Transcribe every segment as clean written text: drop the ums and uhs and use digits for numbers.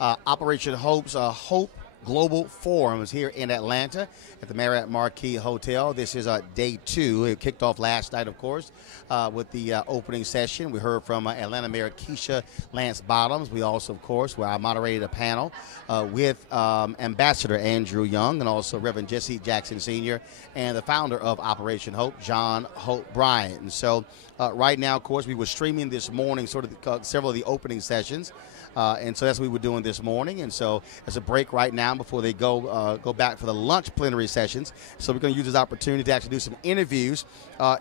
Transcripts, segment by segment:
Operation Hope's Hope Global Forum is here in Atlanta at the Marriott Marquis Hotel. This is day 2. It kicked off last night, of course, with the opening session. We heard from Atlanta Mayor Keisha Lance Bottoms. We also, of course, where I moderated a panel with Ambassador Andrew Young and also Reverend Jesse Jackson Sr. and the founder of Operation Hope, John Hope Bryant. And so right now, of course, we were streaming this morning sort of several of the opening sessions. And so that's what we were doing this morning. And so there's a break right now before they go back for the lunch plenary sessions. So we're going to use this opportunity to actually do some interviews.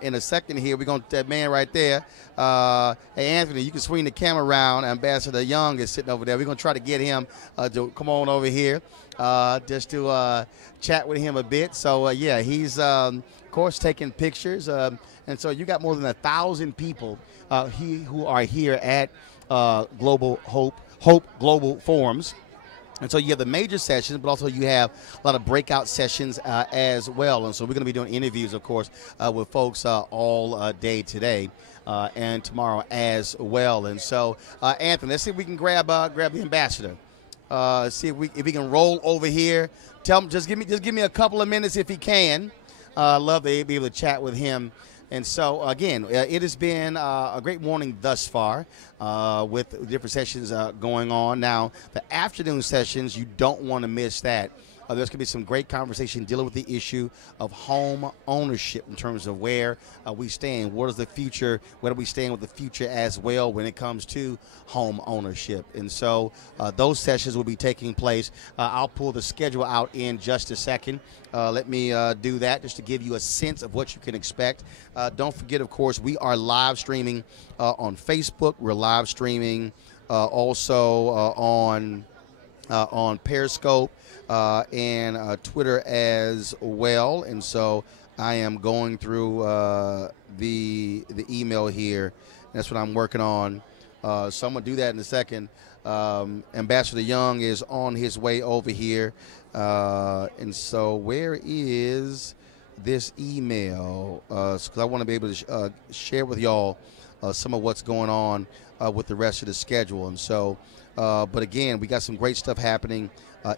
In a second here, we're going to, that man right there, hey, Anthony, you can swing the camera around. Ambassador Young is sitting over there. We're going to try to get him to come on over here just to chat with him a bit. So, yeah, he's, of course, taking pictures. And so you got more than 1,000 people who are here at Global Hope Global Forums. And so you have the major sessions, but also you have a lot of breakout sessions as well. And so we're going to be doing interviews, of course, with folks all day today and tomorrow as well. And so, Anthony, let's see if we can grab the ambassador. See if we can roll over here. Tell him just give me a couple of minutes if he can. Love to be able to chat with him. And so, again, it has been a great morning thus far with different sessions going on. Now, the afternoon sessions, you don't want to miss that. There's going to be some great conversation dealing with the issue of home ownership in terms of where we stand. What is the future? Where do we stand with the future as well when it comes to home ownership? And so those sessions will be taking place. I'll pull the schedule out in just a second. Let me do that just to give you a sense of what you can expect. Don't forget, of course, we are live streaming on Facebook. We're live streaming also on Periscope. And Twitter as well. And so I am going through the email here. That's what I'm working on. So I'm going to do that in a second. Ambassador Young is on his way over here. And so where is this email? Because I want to be able to share with y'all some of what's going on with the rest of the schedule. And so, but again, we got some great stuff happening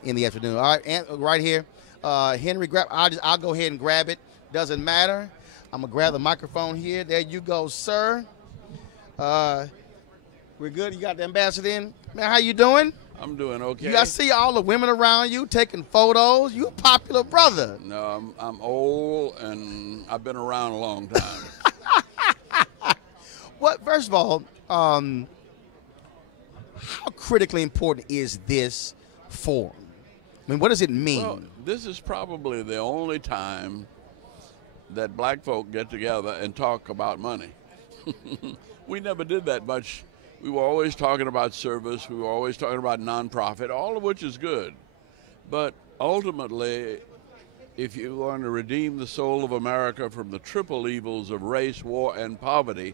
in the afternoon. All right, right here, Henry, I'll go ahead and grab it. Doesn't matter. I'm gonna grab the microphone here. There you go, sir. We're good. You got the ambassador in. Man, how you doing? I'm doing okay. I see all the women around you taking photos. You a popular brother. No, I'm old and I've been around a long time. What? First of all, how critically important is this forum? I mean, what does it mean? Well, this is probably the only time that black folk get together and talk about money. We never did that much. We were always talking about service. We were always talking about nonprofit, all of which is good. But ultimately, if you want to redeem the soul of America from the triple evils of race, war, and poverty,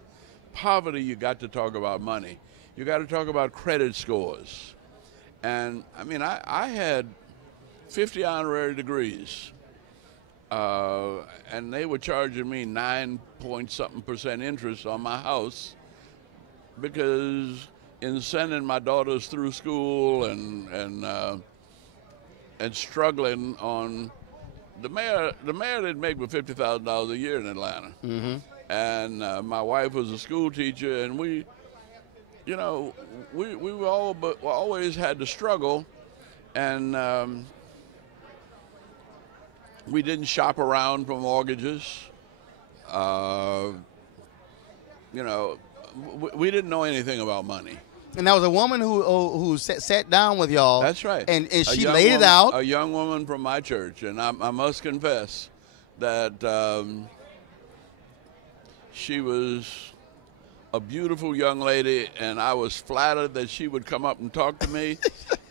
you got to talk about money. You got to talk about credit scores. And, I mean, I had 50 honorary degrees, and they were charging me 9-point-something% interest on my house because in sending my daughters through school and struggling on the mayor didn't make but $50,000 a year in Atlanta. Mm-hmm. And my wife was a school teacher, and we always had to struggle, and we didn't shop around for mortgages. We didn't know anything about money. And there was a woman who sat down with y'all. That's right. And she laid it out. A young woman from my church, and I must confess that she was a beautiful young lady, and I was flattered that she would come up and talk to me.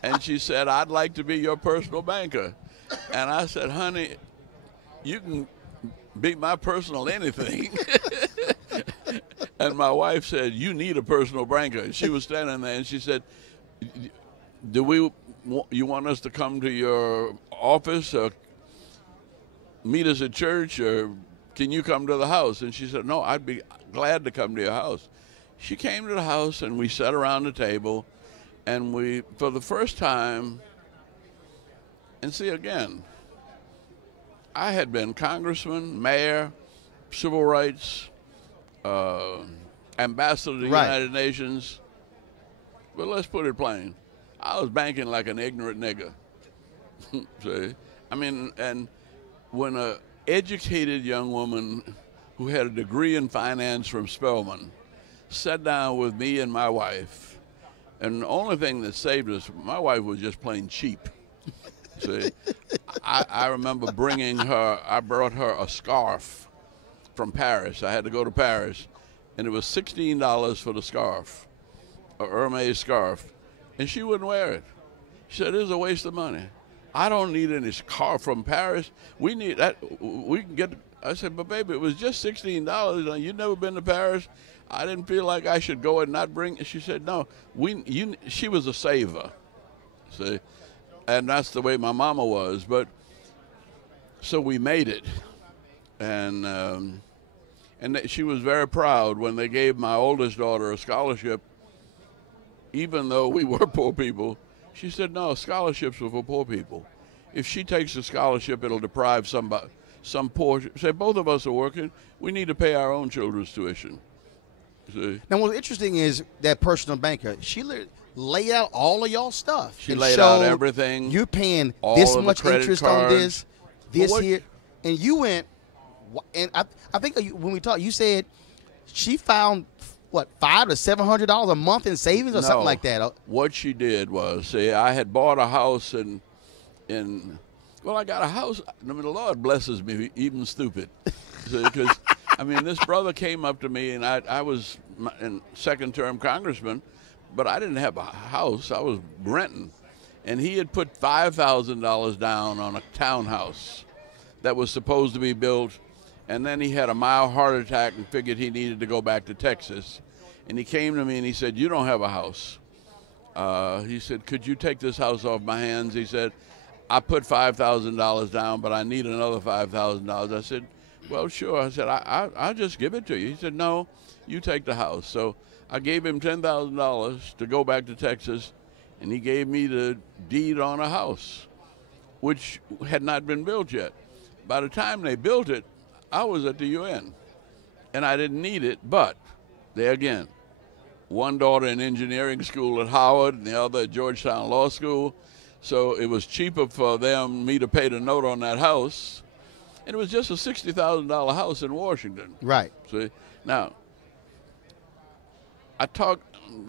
And she said, "I'd like to be your personal banker." And I said, "Honey, you can be my personal anything." And my wife said, "You need a personal banker." And she was standing there, and she said, you want us to come to your office or meet us at church, or can you come to the house?" And she said, "No, I'd be glad to come to your house." She came to the house, and we sat around the table, And we, for the first time, and see again, I had been congressman, mayor, civil rights, ambassador to the United Nations. But let's put it plain. I was banking like an ignorant nigger. See? I mean, and when an educated young woman who had a degree in finance from Spelman sat down with me and my wife, and the only thing that saved us, my wife was just plain cheap. See, I remember bringing her, I brought her a scarf from Paris. I had to go to Paris, and it was $16 for the scarf, a Hermes scarf, and she wouldn't wear it. She said, "This is a waste of money. I don't need any scarf from Paris. We need that. We can get." I said, "But baby, it was just $16. You've never been to Paris. I didn't feel like I should go and not bring." She said, "No, she was a saver, see, and that's the way my mama was." But so we made it, and she was very proud when they gave my oldest daughter a scholarship, even though we were poor people. She said, "No, scholarships are for poor people. If she takes a scholarship, it'll deprive somebody, some poor." Say, both of us are working. We need to pay our own children's tuition. See? Now, what's interesting is that personal banker, she laid out all of y'all stuff. She laid out everything. You're paying this much interest on this here. And you went, and I think when we talked, you said she found, what, $500 to $700 a month in savings or something like that? What she did was, see, I had bought a house in well, I got a house. I mean, the Lord blesses me, even stupid. Because, I mean, this brother came up to me, and I was in second-term congressman, but I didn't have a house. I was renting. And he had put $5,000 down on a townhouse that was supposed to be built, and then he had a mild heart attack and figured he needed to go back to Texas. And he came to me and he said, "You don't have a house." He said, "Could you take this house off my hands?" He said, "I put $5,000 down, but I need another $5,000. I said, "Well, sure." I said, I'll just give it to you. He said, "No, you take the house." So I gave him $10,000 to go back to Texas, and he gave me the deed on a house, which had not been built yet. By the time they built it, I was at the UN, and I didn't need it, but there again, one daughter in engineering school at Howard and the other at Georgetown Law School, so it was cheaper for me to pay the note on that house, and it was just a $60,000 house in Washington. Right. See, now,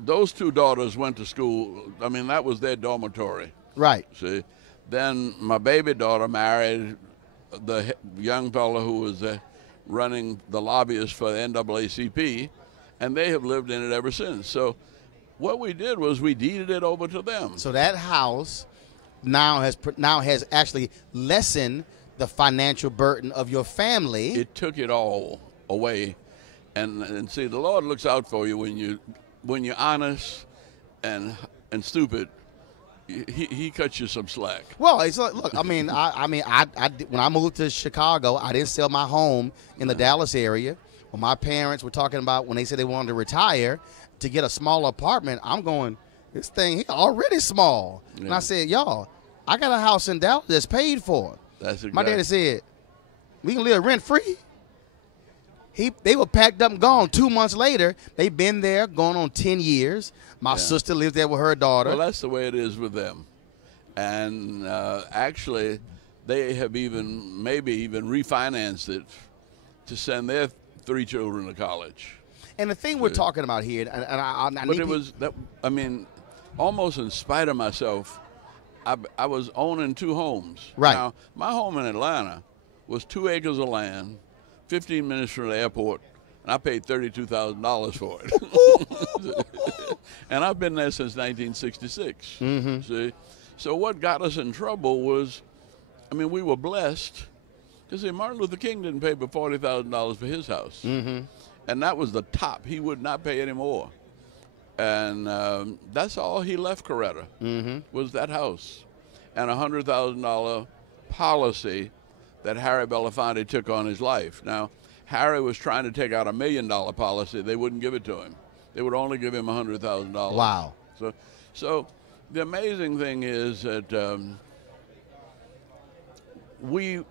those two daughters went to school. I mean, that was their dormitory. Right. See, then my baby daughter married the young fellow who was running the lobbyist for the NAACP, and they have lived in it ever since. So what we did was we deeded it over to them. So that house now has actually lessened the financial burden of your family. It took it all away, and see, the Lord looks out for you when you're honest and stupid. He cuts you some slack. Well, it's like, look, I mean, when I moved to Chicago, I didn't sell my home in the Dallas area. When my parents were talking about when they said they wanted to retire to get a small apartment, I'm going, this thing already small. Yeah. And I said, y'all, I got a house in Dallas that's paid for. That's exactly. My daddy said, we can live rent free. They were packed up and gone. 2 months later, they've been there going on 10 years. My sister lives there with her daughter. Well, that's the way it is with them. And actually, they have maybe even refinanced it to send their 3 children to college. And the thing we're talking about here, I mean, almost in spite of myself, I was owning 2 homes. Right. Now, my home in Atlanta was 2 acres of land, 15 minutes from the airport, and I paid $32,000 for it. And I've been there since 1966. Mm-hmm. See? So what got us in trouble was, I mean, we were blessed because Martin Luther King didn't pay but $40,000 for his house. Mm-hmm. And that was the top. He would not pay any more. And that's all he left Coretta, was that house and a $100,000 policy that Harry Belafonte took on his life. Now, Harry was trying to take out $1 million policy. They wouldn't give it to him. They would only give him $100,000. Wow. So the amazing thing is that we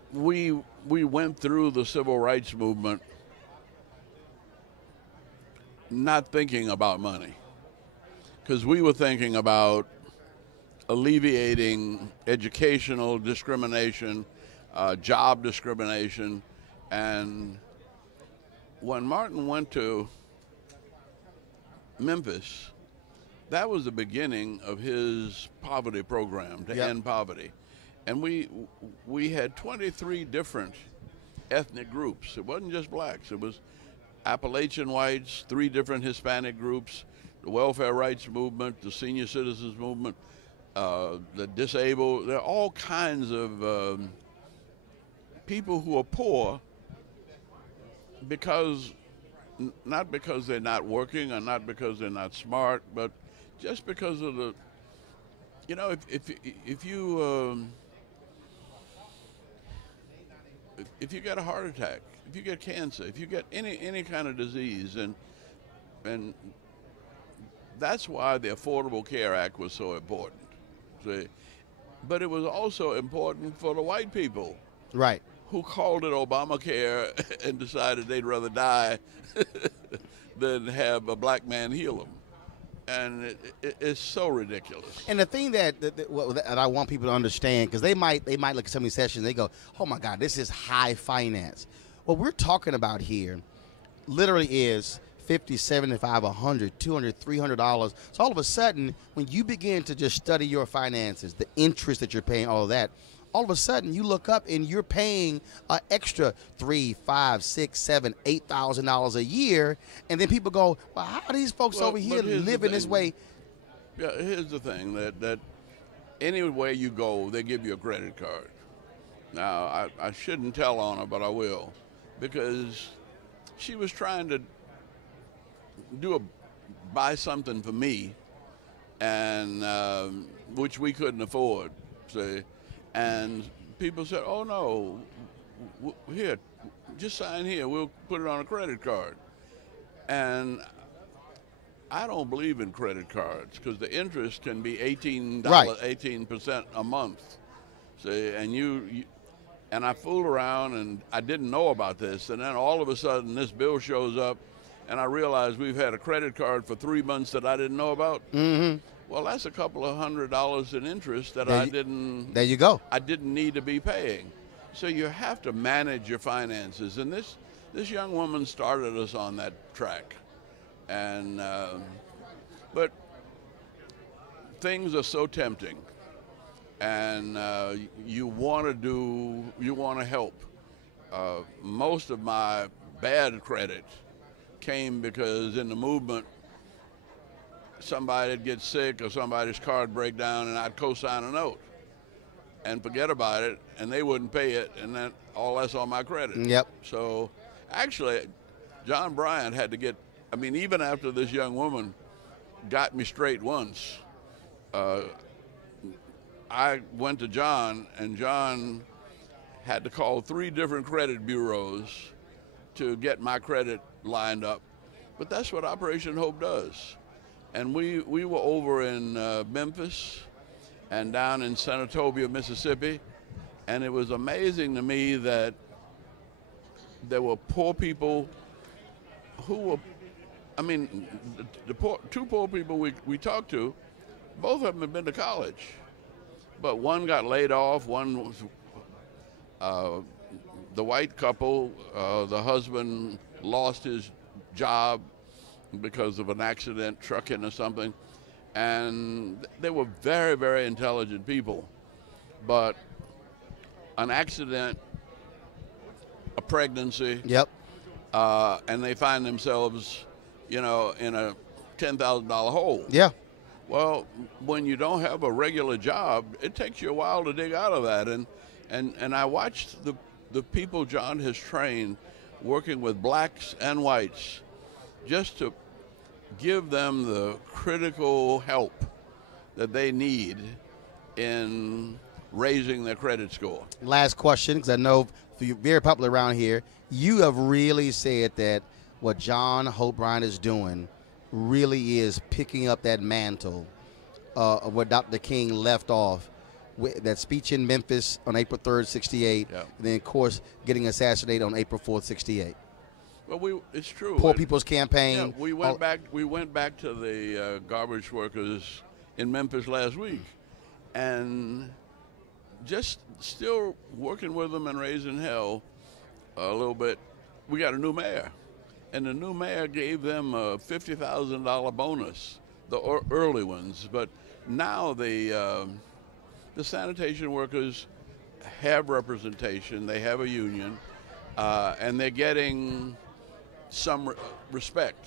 went through the civil rights movement not thinking about money, because we were thinking about alleviating educational discrimination, job discrimination. And when Martin went to Memphis, that was the beginning of his poverty program to end poverty. And we had 23 different ethnic groups. It wasn't just blacks. It was Appalachian whites, 3 different Hispanic groups, the welfare rights movement, the senior citizens movement, the disabled. There are all kinds of people who are poor because, not because they're not working or not because they're not smart, but just because of the, you know, if you get a heart attack, if you get cancer, if you get any kind of disease, and that's why the Affordable Care Act was so important. See? But it was also important for the white people, right, who called it Obamacare and decided they'd rather die than have a black man heal them. And it's so ridiculous. And the thing that I want people to understand, because they might look at some of these sessions and they go, oh my God, this is high finance. What we're talking about here literally is $50, $75, $100, $200, $300. So all of a sudden, when you begin to just study your finances, the interest that you're paying, all of that, all of a sudden you look up and you're paying an extra $3,000, $5,000, $6,000, $7,000, $8,000 a year, and then people go, well, how are these folks over here living this way? Yeah, here's the thing, that anywhere you go, they give you a credit card. Now, I shouldn't tell on her, but I will, because she was trying to buy something for me, and which we couldn't afford, see. And people said, oh, no, here, just sign here. We'll put it on a credit card. And I don't believe in credit cards because the interest can be $18, right. 18% a month. See, and I fooled around, and I didn't know about this. And then all of a sudden, this bill shows up, and I realized we've had a credit card for 3 months that I didn't know about. Mm-hmm. Well, that's a couple of $100 in interest that There you go. I didn't need to be paying. So you have to manage your finances, and this young woman started us on that track. And but things are so tempting, and you want to help. Most of my bad credit came because in the movement, somebody'd get sick or somebody's card break down, and I'd co-sign a note and forget about it, and they wouldn't pay it, and then all that's on my credit. Yep. So actually, John Bryant had to get, I mean, even after this young woman got me straight once, I went to John, and John had to call 3 different credit bureaus to get my credit lined up. But that's what Operation Hope does. And we were over in Memphis and down in Senatobia, Mississippi, and it was amazing to me that there were poor people who were, I mean, the 2 poor people we talked to, both of them had been to college, but one got laid off. One was the white couple, the husband lost his job because of an accident, trucking or something, and they were very, very intelligent people, but an accident, a pregnancy, yep, and they find themselves, in a $10,000 hole. Yeah. Well, when you don't have a regular job, it takes you a while to dig out of that, and I watched the people John has trained working with blacks and whites just to give them the critical help that they need in raising their credit score. Last question, because I know you're very popular around here. You have really said that what John Hope Bryant is doing really is picking up that mantle of where Dr. King left off. That speech in Memphis on April 3rd, 68, Yeah. and then, of course, getting assassinated on April 4th, 68. Well, it's true. Poor People's Campaign. Yeah, we went back. We went back to the garbage workers in Memphis last week, and just still working with them and raising hell a little bit. We got a new mayor, and the new mayor gave them a $50,000 bonus, the early ones. But now the sanitation workers have representation. They have a union, and they're getting some respect.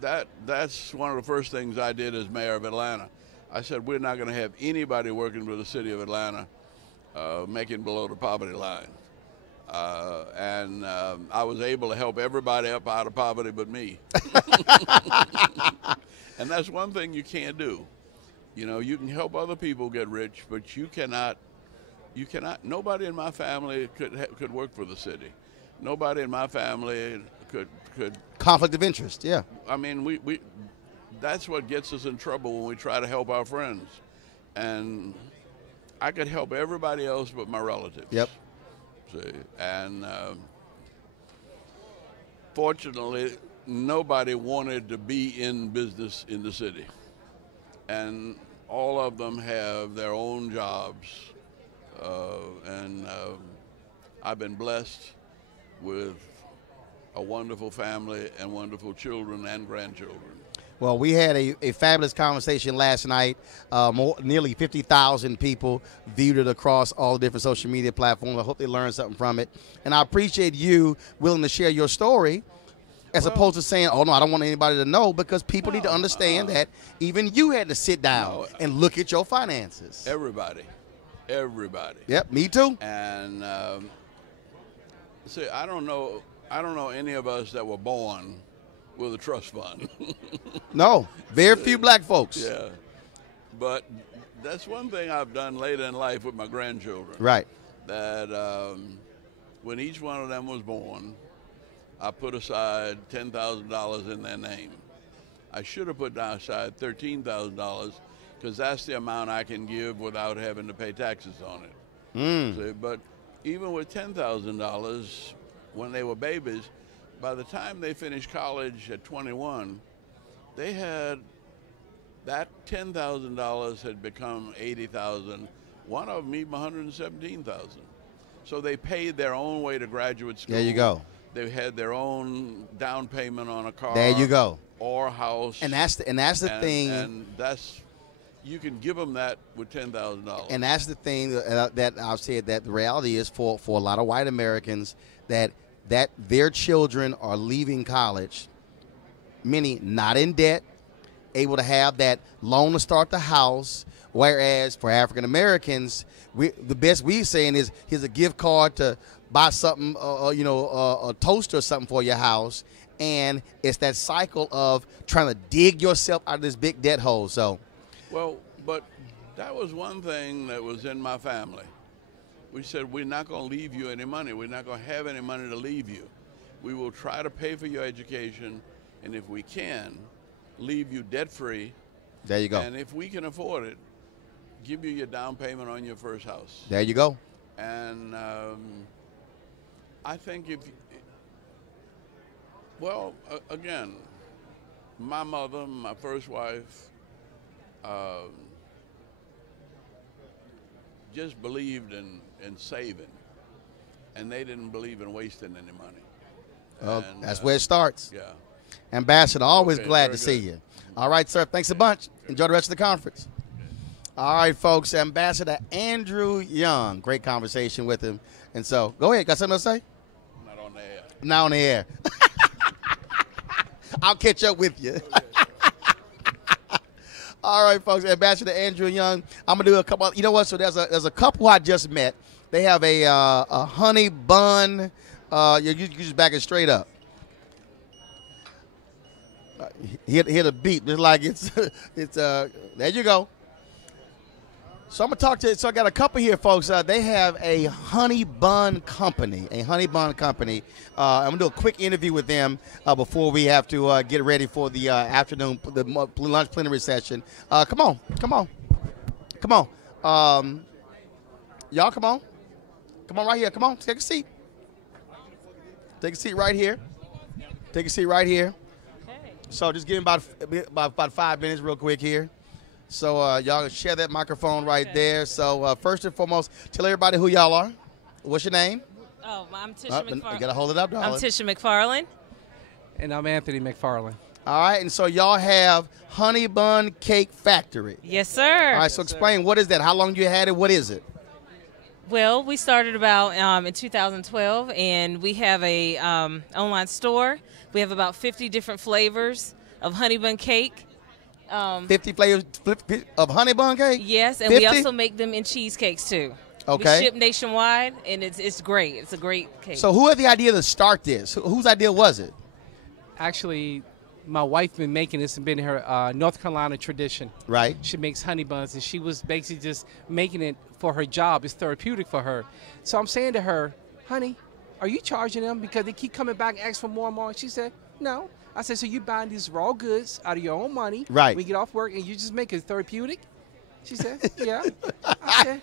That's one of the first things I did as mayor of Atlanta. I said, we're not going to have anybody working for the city of Atlanta making below the poverty line. And I was able to help everybody up out of poverty but me. And that's one thing you can't do. You know, you can help other people get rich, but you cannot, nobody in my family could work for the city. Nobody in my family could. Conflict of interest, yeah. I mean, we that's what gets us in trouble when we try to help our friends. And I could help everybody else but my relatives. Yep. See, and fortunately, nobody wanted to be in business in the city. And all of them have their own jobs. And I've been blessed with a wonderful family and wonderful children and grandchildren. Well, we had a fabulous conversation last night. Nearly 50,000 people viewed it across all different social media platforms. I hope they learned something from it. And I appreciate you willing to share your story as opposed to saying, oh, no, I don't want anybody to know, because people need to understand that even you had to sit down and look at your finances. Everybody. Yep, me too. And see, I don't know any of us that were born with a trust fund. No, very few black folks. Yeah, but that's one thing I've done later in life with my grandchildren. Right. That when each one of them was born, I put aside $10,000 in their name. I should have put aside $13,000 because that's the amount I can give without having to pay taxes on it. See, but even with $10,000, when they were babies, by the time they finished college at 21, they had that $10,000 had become $80,000. One of them even $117,000. So they paid their own way to graduate school. There you go. They had their own down payment on a car. There you go. Or a house. And that's the thing. And that's, you can give them that with $10,000. And that's the thing that I've said, that the reality is for a lot of white Americans that their children are leaving college, many not in debt, able to have that loan to start the house, whereas for African Americans, the best we're saying is here's a gift card to buy something, a toaster or something for your house, and it's that cycle of trying to dig yourself out of this big debt hole. So, well, but that was one thing that was in my family. We said, we're not going to leave you any money. We're not going to have any money to leave you. We will try to pay for your education, and if we can, leave you debt-free. There you go. And if we can afford it, give you your down payment on your first house. There you go. And I think again, my mother, my first wife, just believed in saving, and they didn't believe in wasting any money. Well, that's where it starts. Yeah. Ambassador, always glad to very see good. you. All right, sir. Thanks a bunch. Enjoy the rest of the conference. All right, folks. Ambassador Andrew Young. Great conversation with him. And so, go ahead. Got something to say? Not on the air. Not on the air. I'll catch up with you. All right, folks. Ambassador Andrew Young. I'm gonna do a couple. You know what? So there's a couple I just met. They have a honey bun. You just back it straight up. Hit a beat just like it's there you go. So I'm gonna talk to. So I got a couple here, folks. They have a honey bun company. I'm gonna do a quick interview with them before we have to get ready for the afternoon, the lunch plenary session. Come on. Y'all, come on right here. Come on, take a seat. Take a seat right here. So just give me about 5 minutes, real quick here. So y'all share that microphone right there. So first and foremost, tell everybody who y'all are. What's your name? Oh, I'm Tisha McFarland. You gotta hold it up, darling. I'm Tisha McFarland. And I'm Anthony McFarland. All right, and so y'all have Honey Bun Cake Factory. Yes, sir. All right, so explain, what is that? How long you had it? What is it? Well, we started about in 2012, and we have a online store. We have about 50 different flavors of honey bun cake. 50 flavors of honey bun cake? Yes, and 50? we also make them in cheesecakes too. Okay. We ship nationwide, and it's great. It's a great cake. So who had the idea to start this? Whose idea was it? Actually, my wife been making this and been her North Carolina tradition. Right. She makes honey buns, and she was basically just making it for her job. It's therapeutic for her. So I'm saying to her, honey, are you charging them? Because they keep coming back and asking for more and more. She said, no. I said, so you buying these raw goods out of your own money. Right. We get off work, and you just make it therapeutic? She said, yeah. I said,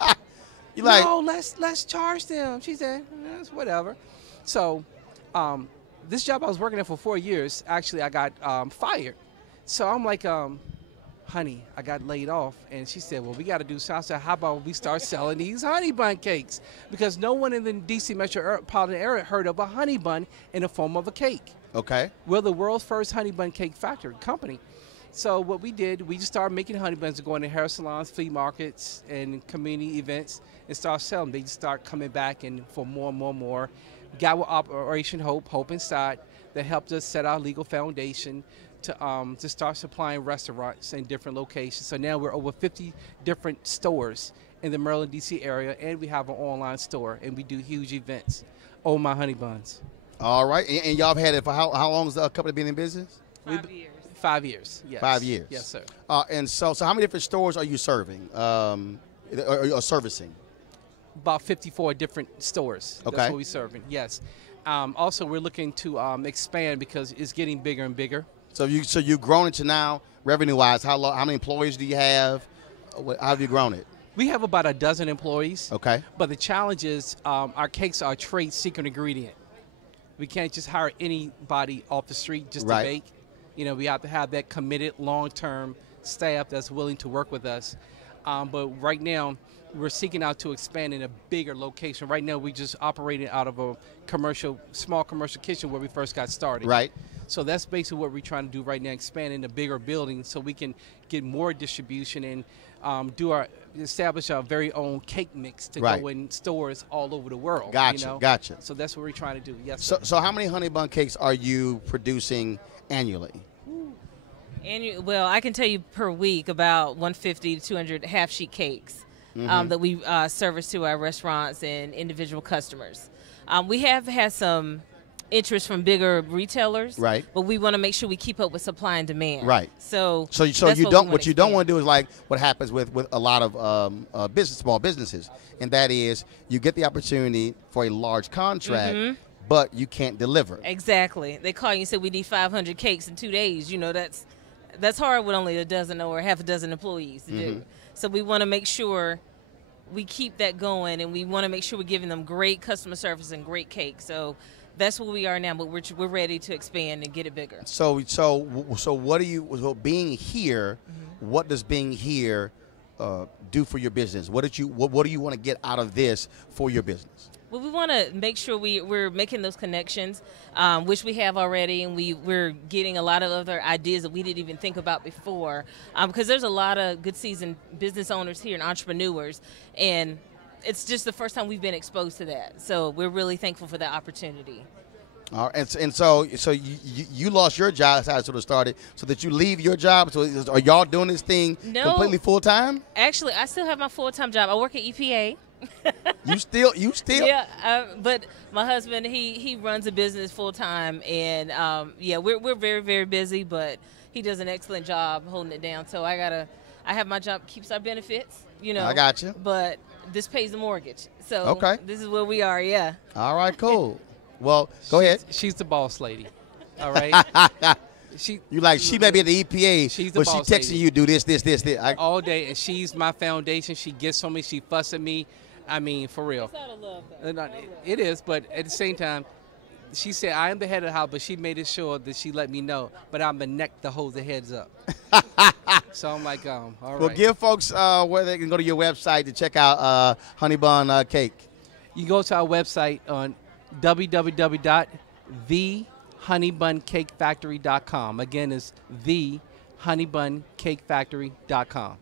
no, let's charge them. She said, it's whatever. So this job I was working at for 4 years, actually I got fired. So I'm like, honey, I got laid off. And she said, well, we got to do something. I said, how about we start selling these honey bun cakes? Because no one in the D.C. metropolitan area heard of a honey bun in the form of a cake. Okay. We're the world's first honey bun cake factory company. So what we did, we just started making honey buns and going to hair salons, flea markets, and community events and start selling. They just start coming back and for more and more. Got with Operation Hope Inside, that helped us set our legal foundation to start supplying restaurants in different locations. So now we're over 50 different stores in the Maryland, D.C. area, and we have an online store, and we do huge events. Oh, my honey buns. All right, and y'all have had it for how long has the company been in business? 5 years. 5 years, yes. 5 years. Yes, sir. And so how many different stores are you serving or servicing? About 54 different stores. Okay. That's what we're serving, yes. Also, we're looking to expand because it's getting bigger and bigger. So you've grown it to now, revenue-wise, how many employees do you have? How have you grown it? We have about a dozen employees. Okay. But the challenge is our cakes are a trade secret ingredient. We can't just hire anybody off the street just to bake. You know, we have to have that committed long-term staff that's willing to work with us. But right now, we're seeking out to expand in a bigger location. Right now, we just operating out of a small commercial kitchen where we first got started. Right. So that's basically what we're trying to do right now, expand in a bigger building so we can get more distribution and establish our very own cake mix to go in stores all over the world. Gotcha, gotcha. So that's what we're trying to do, yes. So how many honey bun cakes are you producing annually? Well, I can tell you per week about 150 to 200 half-sheet cakes that we service to our restaurants and individual customers. We have had some interest from bigger retailers, right? But we want to make sure we keep up with supply and demand, right? So you don't. What you don't want to do is like what happens with a lot of small businesses, and that is you get the opportunity for a large contract, but you can't deliver. Exactly. They call you and say we need 500 cakes in 2 days. You know that's hard with only a dozen or half a dozen employees to do. So we want to make sure we keep that going, and we want to make sure we're giving them great customer service and great cake. So that's where we are now, but we're ready to expand and get it bigger. So what do you being here? What does being here do for your business? What do you want to get out of this for your business? Well, we want to make sure we're making those connections, which we have already, and we're getting a lot of other ideas that we didn't even think about before, because there's a lot of good seasoned business owners here and entrepreneurs, and it's just the first time we've been exposed to that. So we're really thankful for that opportunity. All right, and so you lost your job. That's how it sort of started. So that you leave your job. So are y'all doing this thing completely full time? Actually, I still have my full-time job. I work at EPA. You still? Yeah, but my husband he runs a business full-time, and we're very, very busy, but he does an excellent job holding it down. So I gotta I have my job keeps our benefits, you know. I got you. But this pays the mortgage. So Okay. this is where we are, yeah. All right, cool. Well, go ahead. She's the boss lady. All right. She may be at the EPA, She's the but she boss texting lady. you, do this. all day, and she's my foundation. She gets on me. She fuss at me. I mean, for real. It's out of love, though. It is, but at the same time, she said I am the head of the house, but she made it sure that she let me know. But I'm the neck to hold the heads up. So I'm like, all right. Well, give folks where they can go to your website to check out Honey Bun Cake. You go to our website on www.thehoneybuncakefactory.com. Again, it's thehoneybuncakefactory.com.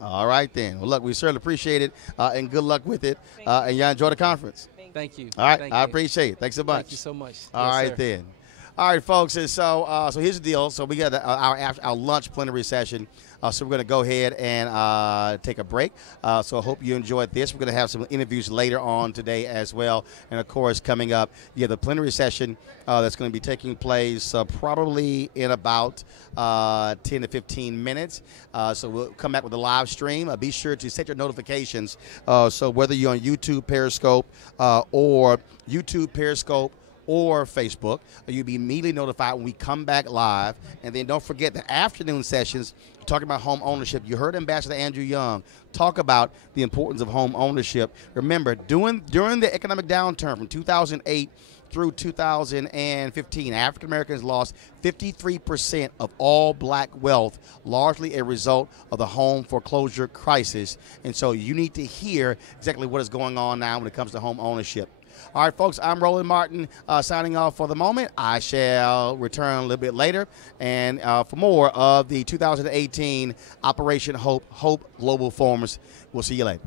All right, then. Well, look, we certainly appreciate it, and good luck with it, and y'all enjoy the conference. Thank you. All right, Thank I you. appreciate it. Thanks so much. Thank you so much. All Yes, right, sir. then. All right, folks, and so here's the deal. So we got our lunch plenary session. So we're going to go ahead and take a break. So I hope you enjoyed this. We're going to have some interviews later on today as well. And, of course, coming up, you have the plenary session that's going to be taking place probably in about 10 to 15 minutes. So we'll come back with a live stream. Be sure to set your notifications. So whether you're on YouTube, Periscope, or Facebook, you'll be immediately notified when we come back live. And then don't forget the afternoon sessions, talking about home ownership. You heard Ambassador Andrew Young talk about the importance of home ownership. Remember, during the economic downturn from 2008 through 2015, African Americans lost 53% of all black wealth, largely a result of the home foreclosure crisis. And so you need to hear exactly what is going on now when it comes to home ownership. All right, folks, I'm Roland Martin signing off for the moment. I shall return a little bit later and for more of the 2018 Operation Hope Global Forums. We'll see you later.